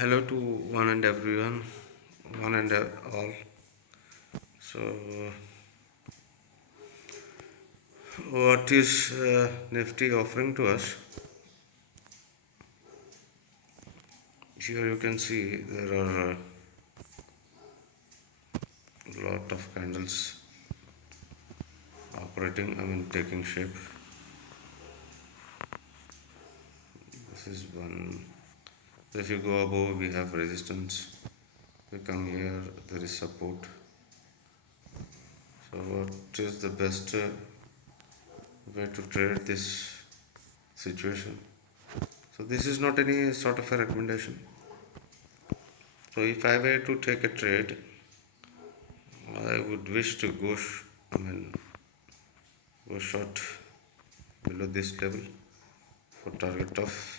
Hello to one and everyone, one and all. So, what is Nifty offering to us? Here you can see there are a lot of candles operating, taking shape. This is one. If you go above, we have resistance. We come here, there is support. So, what is the best way to trade this situation? So, this is not any sort of a recommendation. So, if I were to take a trade, I would wish to go short below this level for target of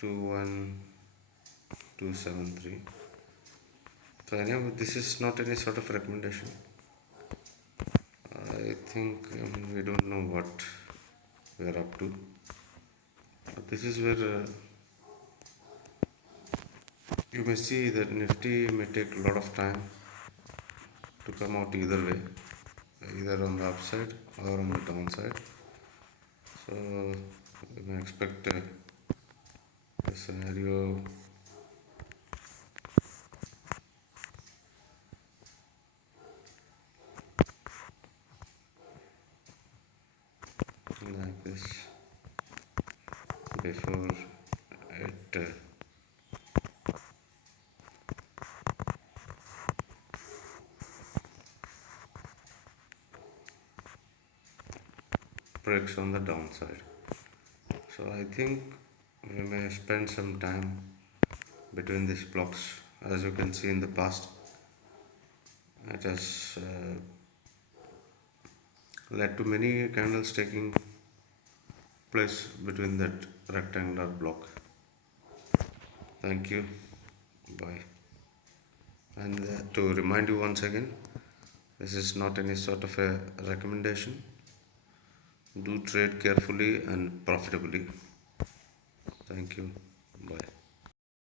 21273. So anyway, this is not any sort of recommendation. I think we don't know what we are up to. But this is where you may see that Nifty may take a lot of time to come out either way, either on the upside or on the downside. So we may expect a scenario like this before it breaks on the downside. So I think we may spend some time between these blocks. As you can see in the past, it has led to many candles taking place between that rectangular block. Thank you. Bye. And to remind you once again, this is not any sort of a recommendation. Do trade carefully and profitably. Thank you.